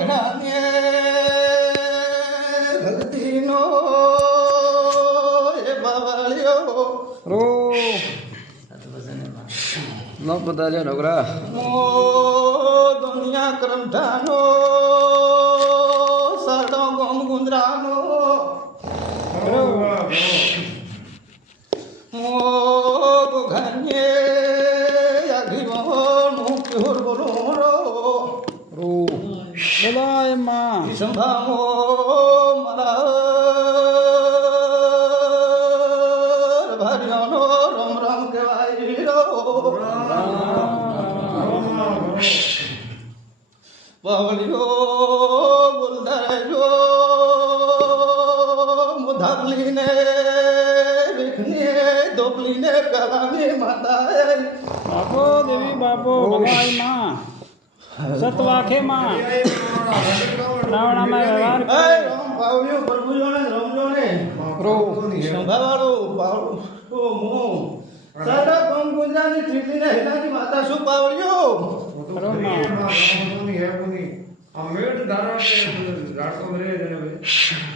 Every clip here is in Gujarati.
ઘણાને ભક્તિનો એ બાવળિયો રો નો પધાર્યા ઢોકરા મો દુનિયા કરમઠાનો સરડો ગોમ ગુંદરાનો મો ઘાને યાગીવો મુક્યોર બોલો રો રો બોલો એમાં સંભાવો મારા ભાર્યાનો રામ રામ કહેવાય રો બાવળિયો બોલદાયો મુધાબલીને વિખને દોબલીને કલાની માતા બાપો દેવી બાપો ભગવાન માં સતવાખે માં રાવણામાં વ્યવહાર એ રામ બાવળિયો પ્રભુજોને રામજોને રો સંભાવાળો બાવળો મો સાડા કોમ ગુંજાની ત્રિપલીને હેલાની માતા શું બાવળિયો રો માં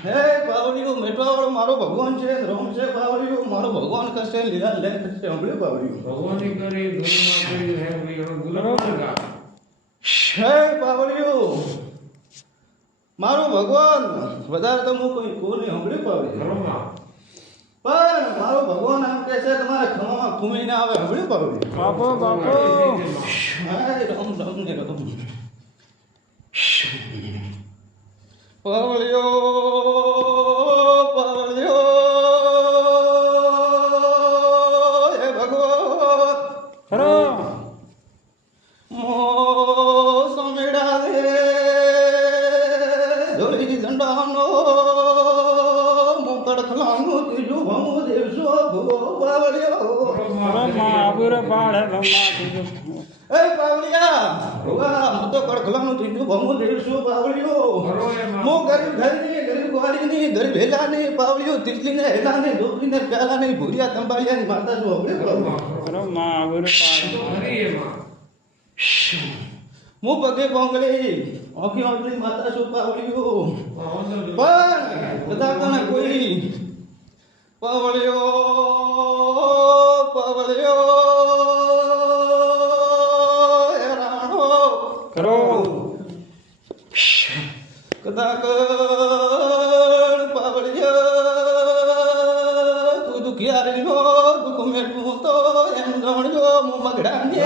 હે બાવળિયો મેટવાવાળો મારો ભગવાન છે રામ છે બાવળિયો મારો ભગવાન કશે લીલા લે કશે હમણે બાવળિયો હે બાવળિયો મારો ભગવાન વધારે તો હું કોઈ કોને હમણે બાવળિયો પણ મારો ભગવાન આમ કહે છે તમારે ખમામાં ખૂમીને આવે હમણે બાવળિયો બાપો બાપો હે રામ રામ ને રામ પાવળિયો પાવળિયો હે ભગવાન રો મો સમેડા દે ધોળી ઝંડાનો મોકળ ખલાનું ત્રીજું ભમું દેવસો પાવળિયો રો માં આબુર પાડે રમા તીજો એ પાવળિયા રોગા હું તો કડખલાનું ત્રીજું ભમું દેવસો પાવળિયો હું ગરીબ ઘરની ગરીબ વાડીની ગરીબ હેલાની પાવળિયો તીસલીને હેલાની ડોકરીને પ્યાલાની ભૂરિયા તંબાલિયાની માતા છું આપણે રો માં આબુર પાડે હું પગે પોંગળી ઓખી ઓખી માતા છું પાવળિયો પણ બધા કોને કોઈ પાવળિયો પાવળિયો એ રાણો રો કદાક પાવળિયો તું દુખિયારીનો દુઃખ મેળવું તો એમ ગણજો હું મગડાને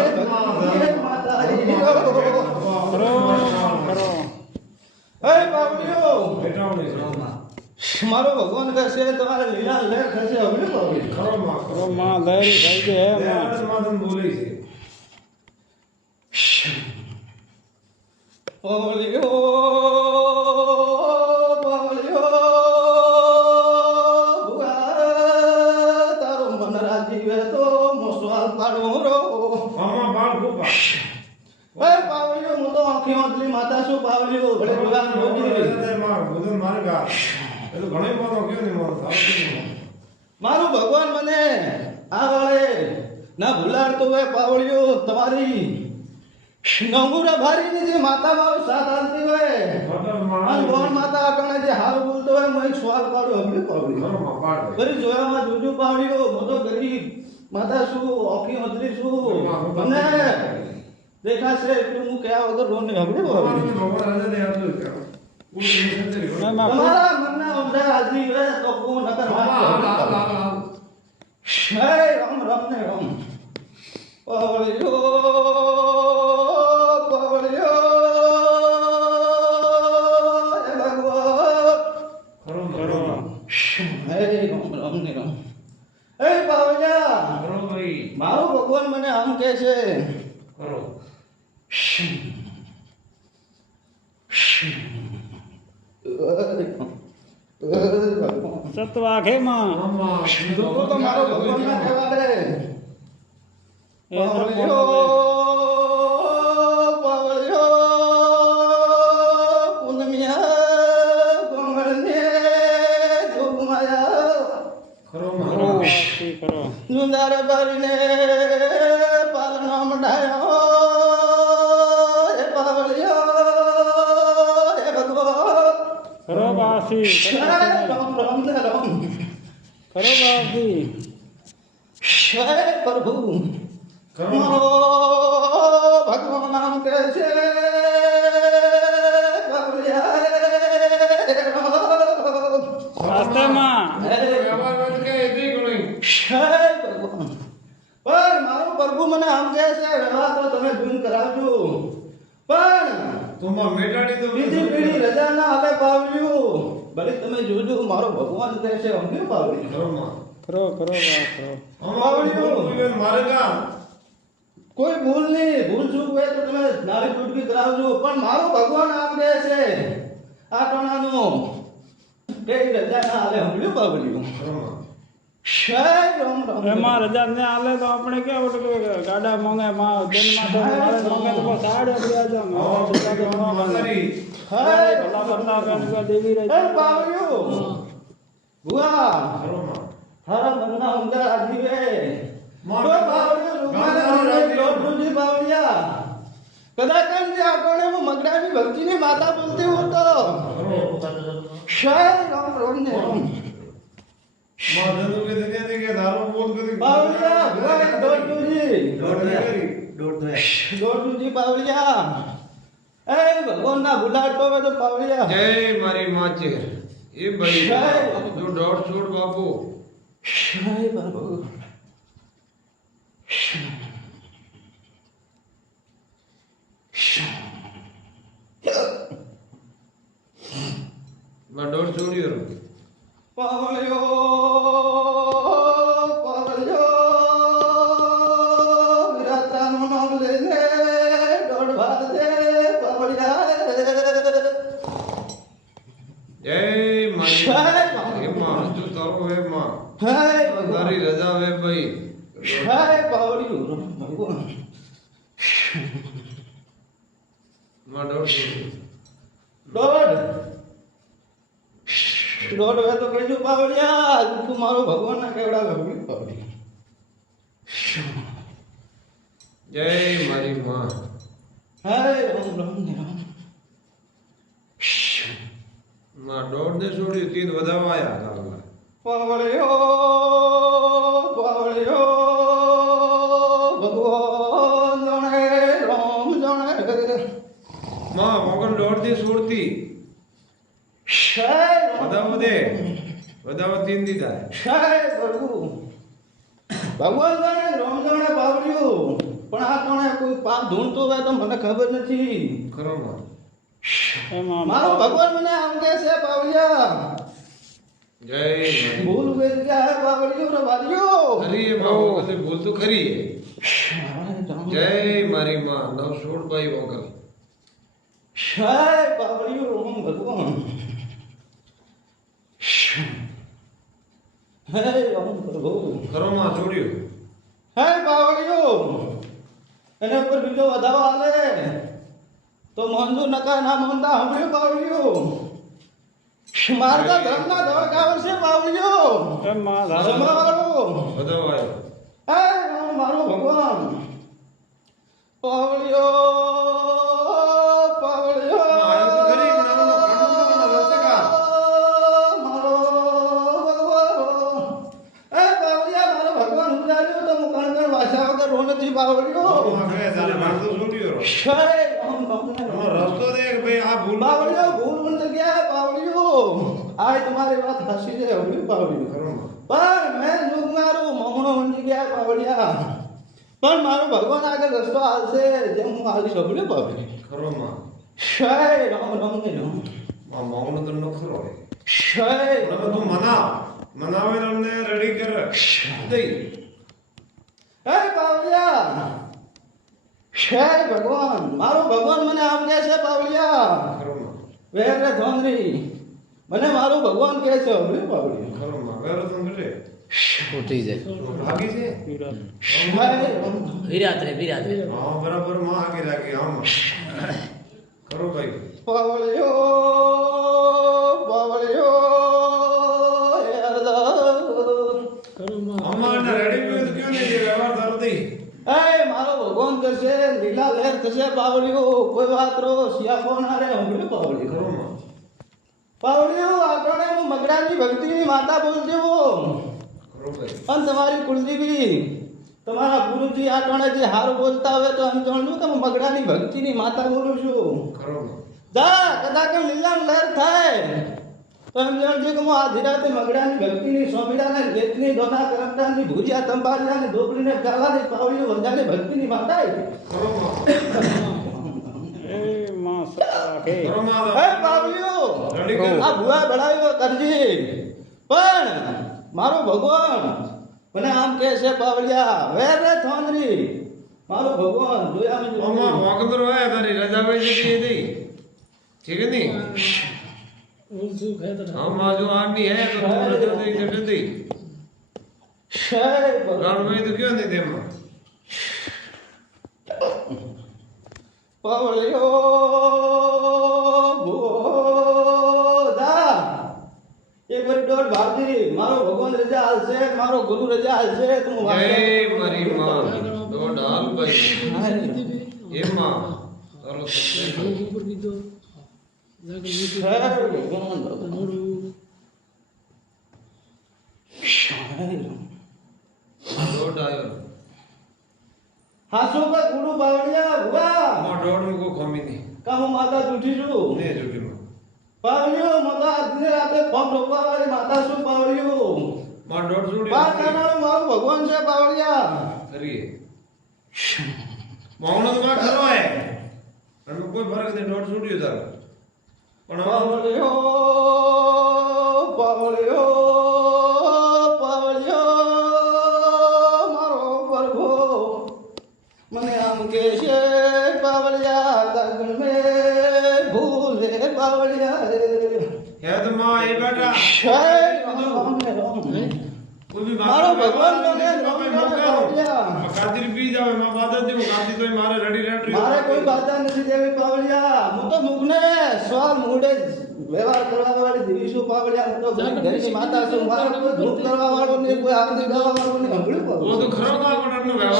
માતારી રો રો હે પાવળિયો મારો ભગવાન કહેશે તમારે લીલા લેર થશે હવે પાવળિયો રો માં દરી થઈ ગઈ હે માં પાવળિયો પાવળિયો ભુવા તારો મન રાજીવે તો મોસવાલ પાડું રો હે પાવળિયો હું તો આંખી ઓંધલી માતા છું પાવળિયો ભલે ભગવાન જોગી મારું ભગવાન મને આ વાળે ના ભૂલાડતો હોય પાવળિયો તમારી નંગુરા ભારીની જે માતા મારો સાથ આલતી હોય અને ગોળ માતા આગળ જે હારું બોલતો હોય હું એક સવાલ પાડું હમણે પાવળિયો ગરીબ જોયામાં જોજો પાવળિયો બધો ગરીબ માતા શું ઓખી ઓંધલી શું મને દેખાશે એટલે હું કયા વગર રોને હમણે પાવળિયો તમારા મનના ઊંધા હાજરી હોય તો કોણ નકર હે રામ રામ ને રામ પાવળિયો પાવળિયો હે ભગવાન હે રામ રામ ને રામ હે પાવળિયા મારો ભગવાન મને આમ કહે છે સતવાખે માં દુઃખો તો મારો ભગવાન ના કહેવાડે પાવળિયો પાવળિયો પૂનમિયા ગોંગળને જોગમાયા કરો નુંદાર બારીને પાલનો મંડાયો હે પાવળિયો બાસી રામ રામ ને રામ કરો બાસી હે પ્રભુ મારો ભગવાન નામ કે છે આસ્તેમાં પણ મારો પ્રભુ મને આમ કહે છે વ્યવહાર તો તમે ધૂન કરાવજો પણ બીજી પેઢી રજા ના હાલે પાવ્યું ભલે તમે જોજો મારો ભગવાન કહે છે અમને પાવ્યું કરો કરો બા કરો કોઈ ભૂલ નહીં ભૂલ ચૂક હોય તો તમે નારી ચૂટકી કરાવજો પણ મારો ભગવાન આમ કહે છે આ ટણાનો કે રજા ના હાલે હમણ્યું પાવ્યું જય રામ રામ એમાં રજા ને આલે તો આપણે કેવું કે ગાડા માંગે માં જન્મ તો મારે માંગે તો સાડે અડિયા જા હાય ભલા ભલા ગણગા દેવી રે એ પાવ્યું બુઆ હારા મનના ઉંદર આજીવે તો પાવ્યું રૂપાને લોટુજી પાવ્યા કદાચ એમ જે આપણે હું મગડાની ભક્તિની માતા બોલતી હું તો જય રામ રામ ને રામ પાવલિયા ભગવાન દોડુજી પાવલિયા એ ભગવાન ના ભૂલાડતો હોય તો પાવલિયા જય મારી માચે એ ભાઈ જય. જો દોઢ છોડ બાપુ જય પ્રભુ માં દોઢ છોડ્યો પાવલિયો વિરાતાનું નામ લઈને દોડ ભાર દે પાવલિયા જય મારી જય. હે માં તું તારો હે માં હે ભગવાન તારી રજા હે ભાઈ જય પાવલિયું ભગવાન માં દોઢ છોડ્યો દોડ હવે તો કહેજો પાવડિયા તું મારો ભગવાન ના કેવડા ગમ્યું પાવડિયા જય મારી માં હે રામ રામ ને રામ માં દોઢ ને છોડ્યું તીન વધાવા આયા તારા પાવડિયો ભગવાન જાણે રામ જાણે માં મોગન દોઢ થી છોડતી જય વધાવા તીન દીધા જય પ્રભુ ભગવાન જાણે રામ જાણે પાવડિયું પણ આ કોણે કોઈ પાપ ધૂણતો હોય તો મને ખબર નથી ખરો માં એમાં મારો ભગવાન મને આમ કહે છે પાવડિયા જય મારી ભૂલ ગઈ ગયા હે પાવડિયું રે વાડિયો ખરી એ માં વખતે ભૂલ તો ખરી હે જય મારી માં નવ છોડ ભાઈ વગર જય પાવડિયું રામ ભગવાન હે રામ પ્રભુ ખરો માં છોડ્યું હે પાવડિયું એના પર બીજો વધારો આલે તો મંજૂર નકા ના મંદા હમણાં પાવડિયું મારતા ધર્મના દોડ કાવર છે પાવડિયું એમાં ધારો જમાવાળો વધાવા આવ્યો હે રામ મારો ભગવાન પાવડિયો પાવડિયો આયો તો ખરી પણ આનો કામ રસ્તે કા મારો ભગવાન એ પાવડિયા મારો ભગવાન ઉજાડ્યો તો હું કણ વાસા વગર રો નથી પાવડિયો માં કહે તારે મારતો છોડ્યો જય રામ રામ ને રામ. રસ્તો દેખ ભાઈ આ ભૂલ પાવડિયો ભૂલ બંધ ગયા પાવડિયો આ તમારી વાત હાસી છે હવે પાવડિયો ખરો માં પણ મેં દુઃખ મારું મમણો વંજી ગયા પાવડિયા પણ મારો ભગવાન આગળ રસ્તો હાલશે જેમ હું હાલી શકું પાવડિયા ખરો માં જય રામ રામ ને રામ માં મૌન તો ન ખરો જય પણ તું મનાવે અમને રેડી કર દઈ હે પાવડિયા જય ભગવાન મારો ભગવાન મને આમ કહે છે પાવડિયા ખરો માં વેરે ધોંગરી મને મારું ભગવાન કહે છે હવે પાવડિયા ખરો માં વેરો તો કરે ઉઠી જાય ભાગી છે પીડા જય રામ વિરાત્રે વિરાત્રે હા બરાબર માં આગી રાખી આમ ખરો ભાઈ પાવડિયો અમારને રેડી કર્યું તો ક્યું નહીં જે વ્યવહાર ધર દઈ એ મારો ભગવાન કરશે લીલા લહેર થશે પાવડિયો કોઈ વાત રો સિયા કોણ રે હમણે પાવડિયો ખરો માં પાવડિયો આટોણે હું મગડાની ભક્તિની માતા બોલજો ખરો ભાઈ અને તમારી કુળદેવી તમારા ગુરુજી આટોણે જે હારું બોલતા હોય તો એમ જાણવું કે હું મગડાની ભક્તિની માતા બોલું છું ખરો જા કદાચ એમ લીલામ લહેર થાય તો એમ જાણજો કે હું આ ધીરાતે મગડાની ભક્તિની સોમીડાને લેતની દોના કરમટાની ભુજિયા તંબાડિયાની ઢોકળીને કાલાની પાવડિયો વંજાની ભક્તિની માતા ખરો એ માં રાખે ખરો હે પાવડિયો રડી ગયો આ ભુવા બળાવ્યો કરજી પણ મારો ભગવાન મને આમ કહે છે પાવડિયા વેર રે થોંદરી મારો ભગવાન જોયા મેં અમાર વાગંદર હોય તારી રજા પડી જતી હતી ठीक है नहीं हम आज आनी है तो तुम रजा दे जट दी જય ભગવાન गाड़ में तो क्यों नहीं दे मां પાવડિયો ભોદા એક વાર દોઢ ભારતી મારો ભગવાન રજા હાલશે મારો ગુરુ રજા હાલશે તો હું जय मरी मां दो डाल भाई ये मां चलो सबसे दो डायो હાસો કા ગુરુ પાવડિયા ભુવા मां डोड़ में को खमी नहीं કામ માતા જૂઠી છું नहीं झूठी मां પાવડિયો માતા આજની રાતે ફોન રોકવા વાળી માતા શું પાવડિયો मां डोड़ छूटी બાર કાનાળું મારું ભગવાન છે પાવડિયા करिए मांगनो तो मां खरो है पर कोई फर्क नहीं डोड़ छूटी उधर पण પાવડિયો પાવડિયો પાવડિયો મારો પ્રભુ મને આમ કે છે પાવડિયા ગગન મે ભૂલે પાવડિયા है तो मां ये बेटा જય રામ રામ कोई भी मारो भगवान को ने राम राम राम बोलिया। कादिर पी जावे मां बादल देव कादी तो मारे रडी रेटरी મારે કોઈ બાધા નથી દેવી પાવડિયા હું તો મુગને સ્વાલ મૂડે વ્યવહાર કરવા વાળી દેવી છું પાવડિયા હું તો ઘરની માતા છું મારે કોઈ ધૂપ કરવા વાળો નહીં કોઈ આરતી ગાવા વાળો નહીં હંભળ્યું वो तो खरो का पण व्यवहार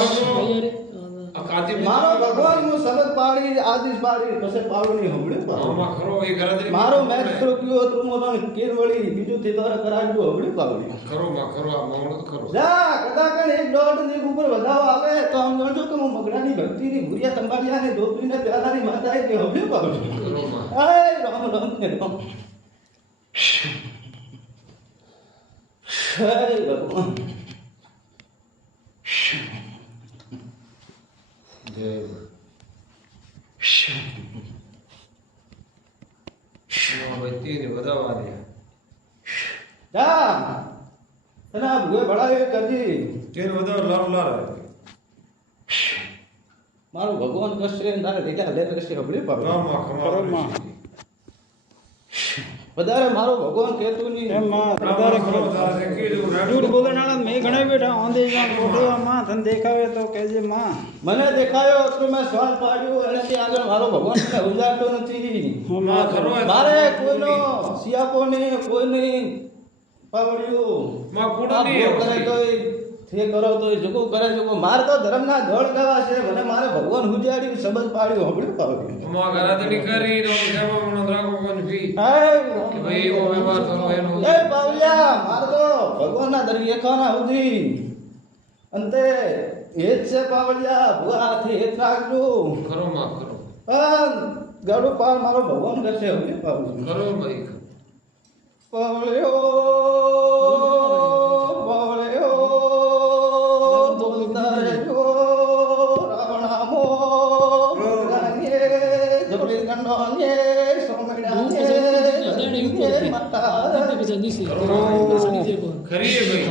तो कादी મારો ભગવાન હું સબક પાડી આદિશ પાડી પછી પાવડી હંભળ્યું પાવડિયા. मां खरो ये घरादरी મારો મેચ તો કયો ત્રુમોનો કેરવળી બીજું થી દ્વારા કરાડ્યું હંભળ્યું પાવડિયા. खरो मां खरो आ मांगनो तो खरो જા કદાચ એક દોઢ ની ઉપર વધાવો આવે તો આમ જાણજો કે હું મગડાની ભક્તિની ભૂરિયા તંબાડિયાની ઢોકળીને પ્યાલાની માતા એ હંભળ્યું પાવડિયા. खरो मां Ay, રામ રામ ને રામ. Ay, ભગવાન. जय मां बत्ती ने बतावा दिया જા તને આ ભૂએ ભળાવ્યો એ કરજી तेन बताओ लार लार મારું ભગવાન કશે ને તારે રીટા લે કશે હબળી પાડો राम मां खरो खमा मां વધારે મારો ભગવાન કહેતું નહીં એમ માં राम વધારે खरो ખરો तारे के जो જૂઠ બોલનારા મેં ઘણા બેઠા ઓંધે માં કોઠે માં તને દેખાવે તો કહેજે માં મને દેખાયો તો મેં સવાલ પાડ્યો એનાથી આગળ મારો ભગવાન મને ઉજાડતો નથી હું मां માં खरो है મારે કોઈનો સિયાપો નહીં કોઈ નહીં પાવડ્યું मां कुड़ આ नहीं ભોગ કરે है તોય તે કરો તોય જુગું કરે જુગું મારે તો ધર્મના ધોળ ગાવા છે મને મારે ભગવાન હુજાડ્યું સમજ પાડ્યું હબળ્યું પાડ્યું मां घरादरी करी तो केवा मनो द्रागो कोन फी હે કે ભાઈ એવો વ્યવહાર કરો એનો એ પાવલિયા મારે તો ભગવાનના દરિયેખાના સુધી અંતે હેત છે પાવલિયા ભુવા હાથે હેત રાખજો खरो मां खरो હા ગાડું પાર મારો ભગવાન કરશે હબળ્યું પાવલિયું खरो भाई પાવલિયો પાવલિયો બોલતા રહેજો રાવણામો રાગે જોડી ગણોને સોમડાને ધરણીને માતા खरी है भाई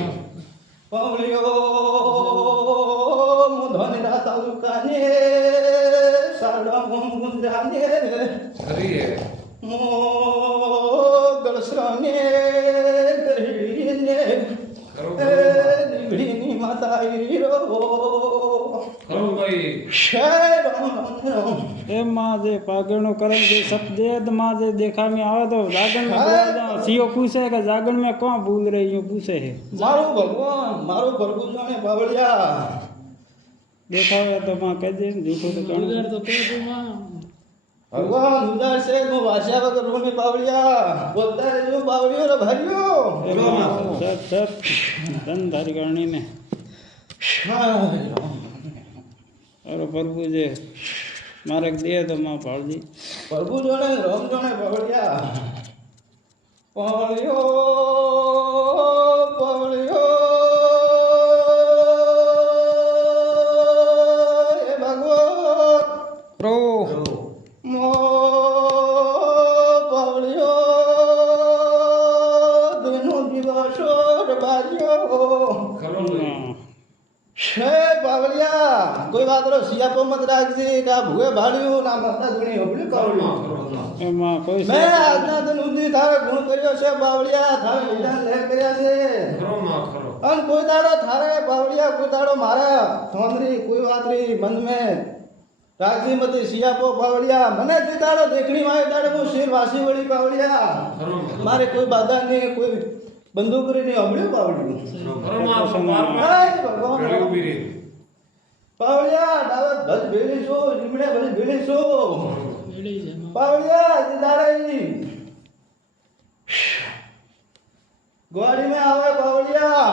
પાવલિયો મુધોની રાત આલુકાને સાડા મુંજાને खरी है ગળસરાને ગરીને खरो દીવડીની માતા હીરો खरो भाई જય રામ રામ એમ માં જે પાગણો કરે જે સફેદ માં જે દેખામી આવે તો જાગણ में बोला जाओ सीओ पूछे कि जागरण में कौन भूल रही यूं पूछे है મારું ભગવાન મારું પ્રભુ જાણે બાવળિયા देखावे तो मां कह दे झूठो तो कण ભગવાન ઉદાર છે હું વાસ્યા વગર રોમી પાવડિયા પોતારે જો પાવડિયો રે ભાઈઓ સત ધન ધારી ગણીને અરે પ્રભુ જે મારે દે તો માં પાડજી પ્રભુ જોડે રમ જોડે પાવડિયા પાવડિયો પાવડિયો એ ભગવાન પ્રો મો પાવડિયો દિનો દિવસો બાજ્યો ખરો ભાઈ છે પાવડિયા કોઈ વાત રો સિયાપો મત રાખજે કા ભૂએ ભાડ્યું ના માતા ધૂણી હોબળી પાવડિયું એમાં કોઈ મેં આજના દિન સુધી તારે ગુણ કર્યો છે પાવડિયા તારે વિધાન લેર કર્યા છે ખરો માં ખરો અને કોઈ દાડો થારે પાવડિયા કોઈ દાડો મારા થોંદરી કોઈ વાત રી મન મેં રાખજી મતી સિયાપો પાવડિયા મને જે દાડો દેખણી માં દાડે હું શેર વાસી વળી પાવડિયા ખરો માં મારે કોઈ બાધા નહીં કોઈ બંદૂક ની હોબળ્યું પાવડિયું ખરો માં ભગવાન હાય ભગવાન ઘરે ઊભી રહી પાવડિયા દાવત ભજ ભેળી છો લીમડે ભજ ભેળી છો પાવડિયા દીદારાઈ ગોળી में આવે પાવડિયા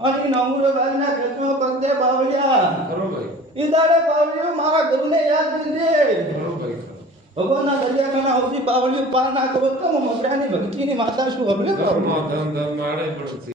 અને નમુરો ગાલીના ખેતમાં પગ દે પાવડિયા ખરો ભાઈ ઈદારે પાવડિયો મારા ગુરુને યાદ કરજે ખરો ભાઈ ખરો ભગવાનના દરિયાખાના સુધી પાવડિયું પાર ના કરો તો હું મકડાની ભક્તિની માતા શું હબળે ખરો માં ધન ધન મારે પડતી